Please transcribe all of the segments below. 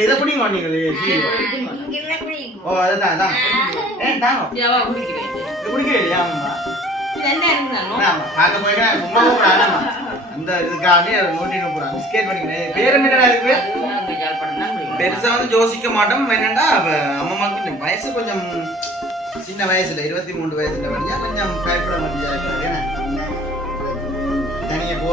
இதை பிடிங்க நீங்களே ஓ அதுதான் அதான் ஏன் தாங்க குடிக்கிறீங்களா பார்க்க போய்க்கிறேன் சும்மா கூப்பிடாமா அந்த இதுக்காண்டி அதை நோட்டி போறாங்க பிஸ்கெட் பண்ணிக்கிறேன் பேர் என்னடா இருக்கு பெருசா வந்து யோசிக்க மாட்டோம் என்னண்டா அம்மாவுக்கு வயசு கொஞ்சம் சின்ன வயசுல 23 வயசுல வழியா கொஞ்சம் பயப்பட முடியாது தனியா போ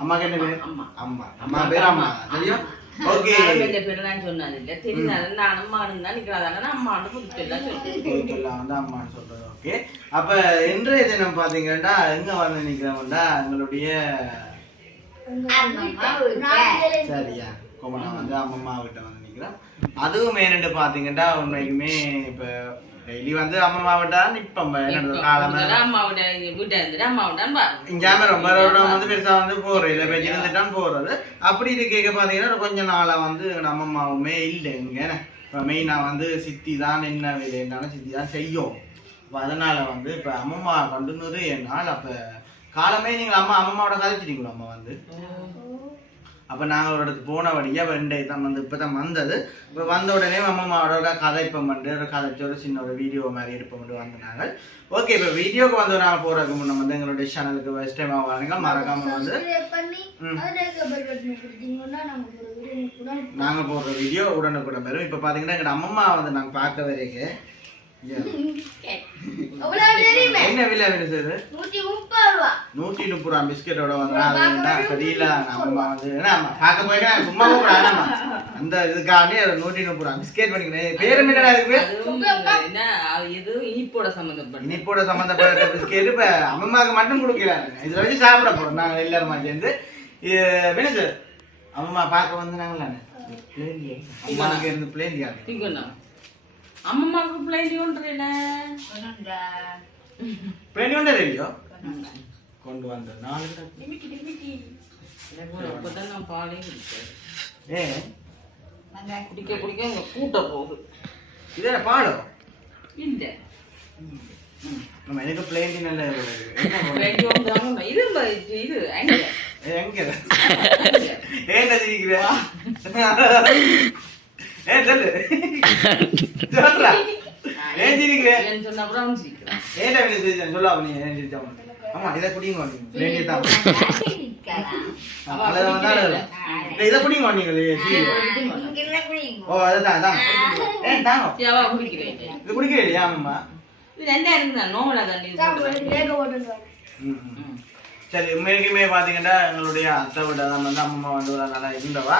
அம்மா என்ன பேர் அம்மா அம்மா பேர் அம்மா தெரியும் ஓகே பேர் தான் சொன்னாரு இல்ல தெரியாது நான் அம்மான்னு தான் நிக்கிறதால அம்மான்னு புடிச்சலாம் வந்து அம்மான்னு சொல்றது ஓகே அப்ப இன்றைய தினம் பாத்தீங்கன்னா எங்க வந்து நிக்கிறோம்னா எங்களுடைய சரியா கோமனா வந்து அம்மா கிட்ட வந்து நிக்கிறோம் அதுவும் என்னன்னு பாத்தீங்கன்னா உண்மைக்குமே இப்ப டெய்லி வந்து அம்மா விட்டா நிப்பம் இங்காம ரொம்ப வந்து பெருசா வந்து போறோம் இல்ல போய் இருந்துட்டான் போறது அப்படி இது கேட்க பாத்தீங்கன்னா கொஞ்ச நாளா வந்து நம்ம அம்மாவுமே இல்லைங்க இப்ப மெயினா வந்து சித்தி தான் என்ன வேலை என்னாலும் சித்தி தான் செய்யும் அதனால வந்து இப்ப அம்மா கொண்டு என்னால் அப்ப காலமே நீங்க அம்மாவோட கதைச்சிட்டீங்களா அம்மா வந்து அப்ப நாங்க ஒரு இடத்துக்கு போன வழியா வெண்டை தான் வந்து இப்பதான் வந்தது இப்ப வந்த உடனே அம்மாவோட கதைப்பம் வந்து ஒரு கதைச்சு ஒரு சின்ன ஒரு வீடியோ மாதிரி எடுப்போம் வந்தாங்க ஓகே இப்ப வீடியோக்கு வந்து நாங்க போறதுக்கு முன்ன வந்து எங்களுடைய சேனலுக்கு ஃபர்ஸ்ட் டைம் வாங்க மறக்காம வந்து நாங்க போடுற வீடியோ உடனுக்குடன் வரும் இப்ப பாத்தீங்கன்னா எங்க அம்மா வந்து நாங்க பார்க்க வரைக்கும் என்ன விலை சார் 130 ரூபா பிஸ்கெட்டோட தெரியல அம்மா வந்து பார்க்க போய்க்கிறேன் சும்மா கூப்பிடாமா அந்த இதுக்காண்டி 130 ரூபா பிஸ்கெட் பண்ணிக்கிறேன் பேரு என்னடா இருக்கு இனிப்போட சம்பந்தப்பட்ட பிஸ்கெட் இப்ப அம்மாவுக்கு மட்டும் கொடுக்கிறாங்க இதுல வச்சு சாப்பிட போறோம் நாங்க எல்லாருமா சேர்ந்து வேணு சார் அம்மா பார்க்க வந்து நாங்களே அம்மாவுக்கு இருந்து பிளேன் அம்மாக்கு பிளேடி ஒன்றேல பிளேடி ஒன்றேலையோ கொண்டு வந்த நாலு நிமிட்டி அப்பதான் நான் பாலே குடிச்சேன் குடிக்க உங்க கூட்ட போகுது இதே பாலோ இல்ல நம்ம எனக்கு பிளேடி நல்ல பிளேடி ஒன்றாங்க இது எங்க ஏன்டா சிரிக்கிற சொல்லு சொல்றா ஏன் சிரிக்கிறேன் சொன்னா கூட அவன் சிரிக்கிறான் ஏன்டா சிரிச்சான் சொல்லு அவன் ஏன் சிரிச்சான் ஆமா இதை குடிங்க இதை குடிங்க ஓ அதுதான் அதான் ஏன் தாங்க இது குடிக்கிறேன் இல்லையா ஆமாம்மா இது ரெண்டா இருக்குதா நோவலா தான் சரி உண்மைக்குமே பாத்தீங்கன்னா எங்களுடைய அத்தை விட தான் வந்து அம்மா வந்து நல்லா இருந்தவா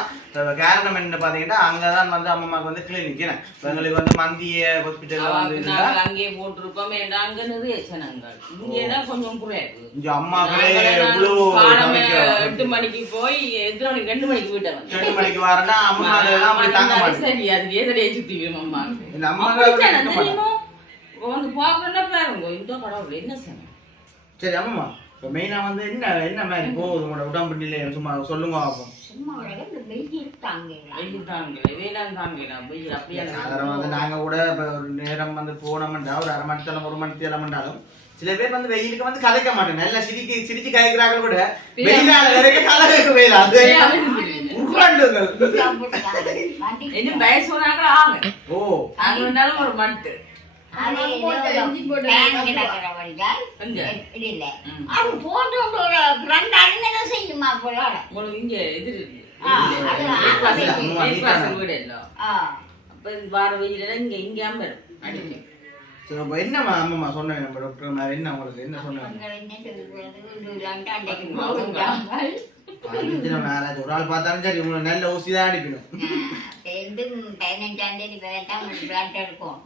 காரணம் என்ன பாத்தீங்கன்னா அங்கதான் வந்து அம்மாவுக்கு வந்து கிளினிக் எங்களுக்கு வந்து மந்திய ஹாஸ்பிட்டல்ல வந்து அங்கேயே போட்டிருப்போம் அங்க நிறைய ஜனங்கள் இங்க கொஞ்சம் குறையாது இங்க அம்மாக்கு எவ்வளவு 8 மணிக்கு போய் 2 மணிக்கு வீட்டை 2 மணிக்கு வரனா அம்மா அப்படி தாங்க மாட்டேன் சரி அது எதிரே சுத்திக்கிறோம் அம்மா அம்மா வந்து பாக்கணும் பாருங்க இந்த கடவுள் என்ன செய்யணும் சரி அம்மா இப்போ மெயினா வந்து என்ன மாதிரி போகுது உங்களோட உடம்பு நிலை சும்மா சொல்லுங்க ஆகும் வந்து நாங்க கூட இப்போ ஒரு நேரம் வந்து போனோம்னா ஒரு 1/2 மணி நேரம் 1 மணி நேரம் சில பேர் வந்து வெயிலுக்கு வந்து கதைக்க மாட்டேன் நல்லா சிரிச்சு கதைக்கிறாங்க கூட வெயிலால வரைக்கும் கதைக்க வெயில் அது இன்னும் வயசுனாங்க ஆகும் ஓ அங்க ஒரு மந்த் செய்யுமா போல இங்க எதிர் வீடு வார வெயில இங்க இங்காம அடிக்கும் என்னமா அம்மா சொன்னாங்க நம்ம டாக்டர் என்ன உங்களுக்கு என்ன சொன்னாங்க ஒரு ஆள் பார்த்தாலும் சரி உங்களுக்கு நல்ல ஊசி தான் அடிக்கணும் 15ஆம் தேதி பிளட் எடுக்கும்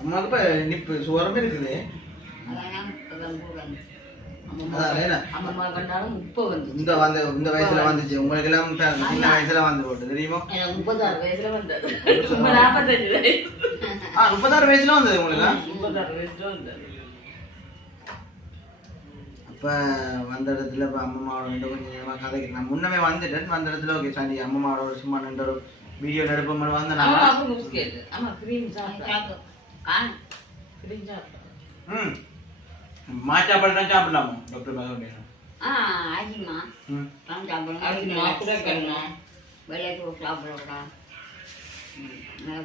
அம்மாவுக்கு இப்ப நிப்பு சுவரம் இருக்குது அம்மா கண்டாலும் 30 வந்து இந்த வயசுல வந்துச்சு உங்களுக்கு எல்லாம் சின்ன வயசுல வந்து போட்டு தெரியுமா? எனக்கு 36 வயசுல வந்தது. 45 வயசு. 36 வயசுல வந்தது உங்களுக்கு? 36 வயசுல வந்தது. அப்ப வந்த இடத்துல இப்ப அம்மாவோட வந்து கொஞ்சம் கதைக்கு நான் முன்னமே வந்துட்டேன். வந்த இடத்துல ஓகே சாண்டி அம்மாவோட சும்மா நின்று ஒரு வீடியோ எடுப்ப மாதிரி வந்தேன். ஆமா கிரீம் சாப்பிட்டா கிரீம் சாப்பிட்டா மாச்சாப்பாடு தான் சாப்பிடலாமா டாக்டர் பாக்க? ஆஜிமா சாப்பிடணும், வெள்ளைக்கு சாப்பிடக்கூடாது,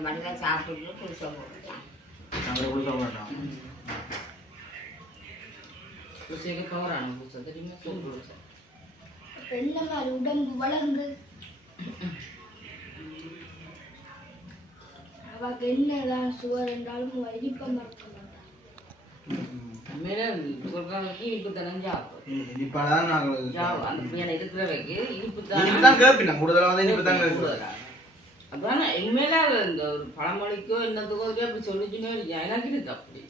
மறுதான் சாப்பிட்டு குளிச்ச போடலாம். அவரை குளிச்ச போடலாம். குளிச்சதுக்கு பவரான குளிச்சா தெரியுமா? குளிச்சா என்ன மாதிரி உடம்பு வளர்ந்து அவக்கு என்னதான் சுவர் என்றாலும் இனிப்ப மறக்க மாட்டான். மேல சொல்றாங்க இனிப்பு தானே சாப்பிடும். இனிப்பாதான் நாங்கள் அந்த பிள்ளைங்க இருக்கிறவைக்கு இனிப்பு தான் கேட்பீங்க கூடுதலாக வந்து இனிப்பு தான் கேட்பீங்க. அதான் உண்மையில இந்த ஒரு பழமொழிக்கோ என்னத்துக்கோ அப்படி சொல்லிச்சுன்னே எனக்கு இருக்கு அப்படி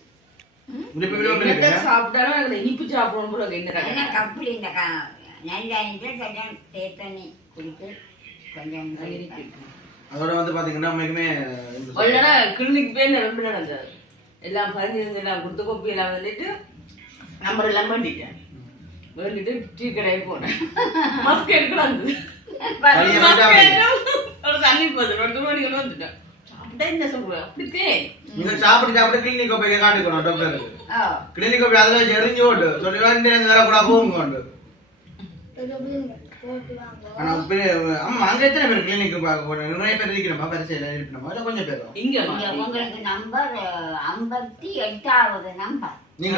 சாப்பிட்டாலும் எனக்கு இனிப்பு சாப்பிடணும் போல எனக்கு அப்படி இந்த நெஞ்சானிட்டு கொஞ்சம் தேத்தண்ணி குடித்து கொஞ்சம் அதோட வந்து பாத்தீங்கன்னா உண்மைக்குமே கிளினிக் போய் ரொம்ப நடந்தது. எல்லாம் பதினஞ்சு எல்லாம் கொடுத்து கொப்பி எல்லாம் வந்துட்டு நம்பர் எல்லாம் வேண்டிட்டேன். வேண்டிட்டு டீ கடையை போனேன். மஸ்க் எடுக்கலாந்து ஒரு தண்ணி போதும் 2 மணிக்கு வந்துட்டேன். சாப்பிட்டா என்ன சொல்றேன் அப்படித்தே நீங்க சாப்பிட்டு கிளினிக் போய் காட்டிக்கணும் டாக்டருக்கு. கிளினிக் போய் அதில் எரிஞ்சு ஓட்டு சொல்லி வேற கூட போங்க. ஆனா அம்மா அங்க எத்தனை பேர் கிளினிக் பார்க்க போறேன்? நிறைய பேர் இருக்கிறோமா? பரிசையில இருக்கணுமா? இல்ல கொஞ்சம் பேரும் இங்க உங்களுக்கு நம்பர் 58வது நம்பர். நீங்க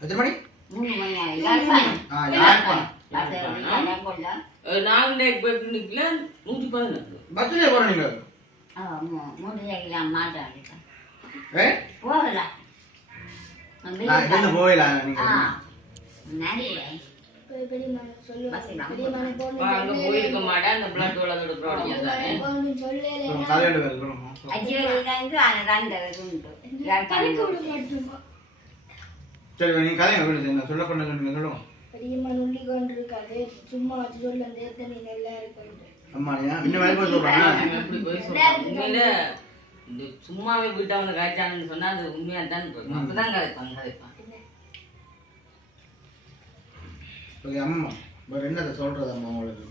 எத்தனை மணி? 3 மணி கிளினிக்ல 114 பஸ்ல போற நீங்க? போகலாம் போயிடலாம் நீங்க. போயிருக்க மாட்டேன். அந்த பிளட் வளர்ந்து சரி நீங்க கதைங்க சொல்ல பண்ணுங்க சொல்லுவோம். சும்மா சொல்ல நல்லா இருக்கு. அம்மாடியா இன்னும் வேலைக்கு சொல்றாங்க. சும்மாவே வீட்டை வந்து காய்ச்சான்னு சொன்னா அது உண்மையா தான் இருக்கும். அப்பதான் கதைப்பான். அம்மா வேற என்னத சொல்றது அம்மா உங்களுக்கு?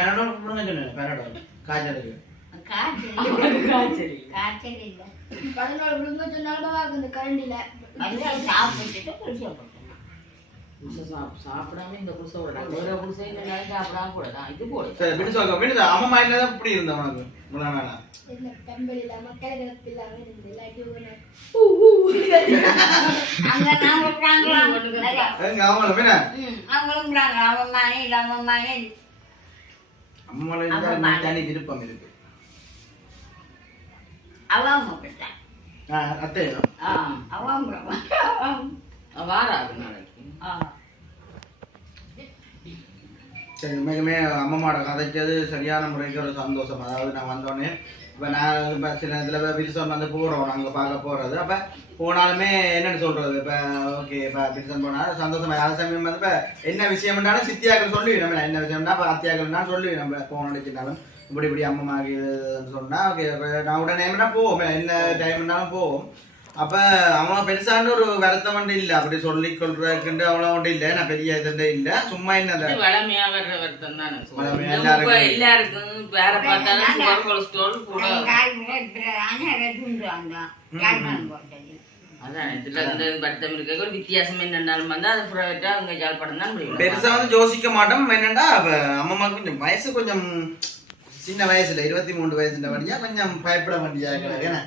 பெனடோல் கொடுங்க சொன்னேன். பெனடோல் காய்ச்சலுக்கு. காய்ச்சல் இல்லை. 14 விடுங்க சொன்னாலும் அந்த கரண்டில சாப்பிட்டுட்டு குளிச்ச போட்டேன். சாப்பிடாம இந்த குடிசை விடலாம். வேற குடிசை சாப்பிடாம போடலாம். இது போடு. சரி விடு சொல்லுங்க. விடு அம்மா மைண்ட்ல தான் இப்படி இருந்த உனக்கு. வேணா என்ன டெம்பிள் இல்ல மக்கள் கிளப்பு இல்லாம இருந்து லைட் ஓன அங்க நாங்க பிராங்களா எங்க அவங்கள வேணா அவங்களும் பிராங்களா அவன் மானே இல்ல அவன் மானே அம்மால இந்த தனி விருப்பம் இருக்கு. அவன் போட்டான். அத்தை அவன் வாராது நாளைக்கு. சரி உண்மைக்குமே அம்மாவோட கதைச்சது சரியான முறைக்கு ஒரு சந்தோஷம். அதாவது நான் வந்தோடனே இப்போ நான் இப்போ சில இதில் வில்சன் வந்து போகிறோம் நாங்கள் பார்க்க போகிறது. அப்போ போனாலுமே என்னென்னு சொல்கிறது இப்போ ஓகே இப்போ வில்சன் போனால் சந்தோஷம். அதே சமயம் வந்து இப்போ என்ன விஷயம்னாலும் சித்தியாக்கள் சொல்லுவேன். நம்ம என்ன விஷயம்னா இப்போ அத்தியாக்கள்னா சொல்லுவேன். நம்ம போன அடிச்சுட்டாலும் இப்படி அம்மா இதுன்னு சொன்னால் ஓகே நான் உடனே போவோம். என்ன டைம்னாலும் போவோம். அப்ப அவன் பெருசாண்டு ஒரு வருத்தம் வந்து இல்ல அப்படி சொல்லி கொள்றதுக்கு அவ்வளவு ஒன்று இல்ல. நான் பெரிய இது இல்ல சும்மா என்ன வளமையா வர்ற வருத்தம் தானே எல்லாருக்கும். வேற பார்த்தாலும் சுகர் கொலஸ்ட்ரால் கூட அதான் இதுல இந்த வருத்தம் இருக்க ஒரு வித்தியாசம் என்னன்னாலும் வந்து அது புறவிட்டா அவங்க ஜாழ்படம் தான் முடியும். பெருசா வந்து யோசிக்க மாட்டோம். என்னண்டா அம்மாவுக்கு கொஞ்சம் வயசு கொஞ்சம் சின்ன வயசுல 23 வயசுல வழியா கொஞ்சம் பயப்பட வேண்டியா ஏன்னா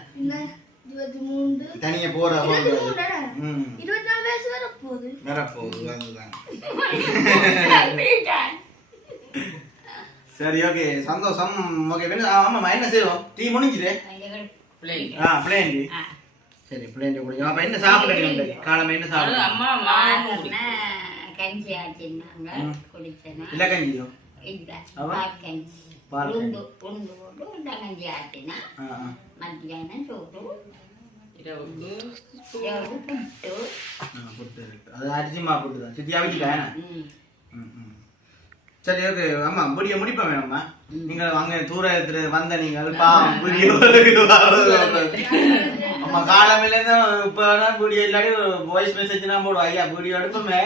23 தனியா போற 24 வயசு வரப்போகுது அதுதான். சரி ஓகே சந்தோஷம். ஓகே ஆமா என்ன செய்வோம்? டீ முடிஞ்சுது. Plane tea. சரி பிளேன் டீ குடிக்கும். அப்ப என்ன சாப்பிடுறீங்க? காலமே என்ன சாப்பிடுறீங்க? அம்மா கஞ்சி ஆச்சுன்னாங்க குடிச்சேன். இல்ல கஞ்சியோ இல்ல கஞ்சி உளுந்து போட்டு கஞ்சி ஆச்சுன்னா மத்தியானம் சோறு இரவுக்கு புட்டு இருக்கு. அது அரிசிமா புட்டு தான் சித்தி அவிச்சிட்டா என்ன? ம். சரி ஓகே அம்மா முடிய முடிப்போமே அம்மா. நீங்கள் அங்கே தூரத்துல வந்த நீங்கள் பாவம் வீடியோ அம்மா காலமிலேருந்து இப்போ வீடியோ இல்லாடி வாய்ஸ் மெசேஜ் நான் போடுவோம் ஐயா வீடியோ எடுப்போமே.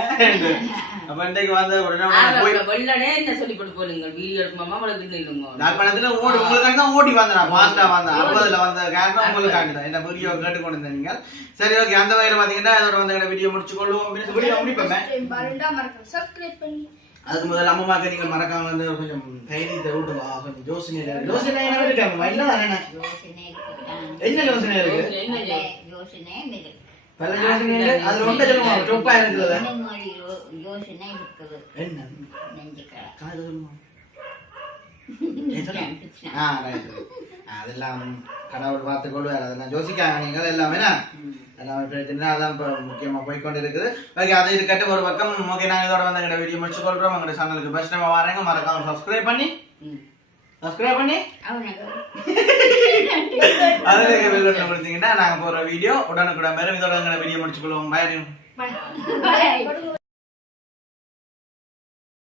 அப்ப இன்றைக்கு வந்து உடனே போய் வெள்ளனே என்ன சொல்லி போட்டு போலுங்க வீடியோ எடுக்குமாமா உங்களுக்கு இல்லைங்க யாழ்ப்பாணத்துல ஓடி உங்களுக்காண்டி தான் ஓடி வந்தேன் நான் ஃபாஸ்டா வந்தேன் 60ல வந்த காரணம் உங்களுக்காண்டி தான் என்ன வீடியோ கேட்டு கொண்டு வந்தேன் நீங்கள். சரி ஓகே அந்த வகையில் பார்த்தீங்கன்னா அதோட வந்து வீடியோ முடிச்சு கொள்ளுவோம் அப்படின்னு வீடியோ முடிப்போமே. சப்ஸ்கிரைப் பண்ணி அதுக்கு முதல்ல அம்மாவுக்கு நீங்கள் மறக்காம வந்து கொஞ்சம் தைரியத்தை விட்டுவா கொஞ்சம் யோசனை என்ன இருக்காங்க இல்லை தானே என்ன யோசனை இருக்கு பல யோசனை இருக்கு அதுல ஒன்றை சொல்லுவாங்க சொப்பா இருக்குது என்ன காது சொல்லுமா அதெல்லாம் கடவுள் பார்த்து கொள்வார் அதெல்லாம் யோசிக்காங்க நீங்கள் எல்லாமே எல்லாமே பிரச்சனை அதான் இப்போ முக்கியமாக போய்கொண்டு இருக்குது. ஓகே அது இருக்கட்டும் ஒரு பக்கம். ஓகே நாங்கள் இதோட வந்து எங்களோட வீடியோ முடிச்சு கொள்கிறோம். எங்களோட சேனலுக்கு ஃபர்ஸ்ட் டைம் வரேங்க மறக்காம சப்ஸ்கிரைப் பண்ணி அதில் பெல் பட்டன் கொடுத்தீங்கன்னா நாங்கள் போகிற வீடியோ உடனுக்குடன் மேலும் இதோட எங்களோட வீடியோ முடிச்சுக்கொள்வோம். பாய்.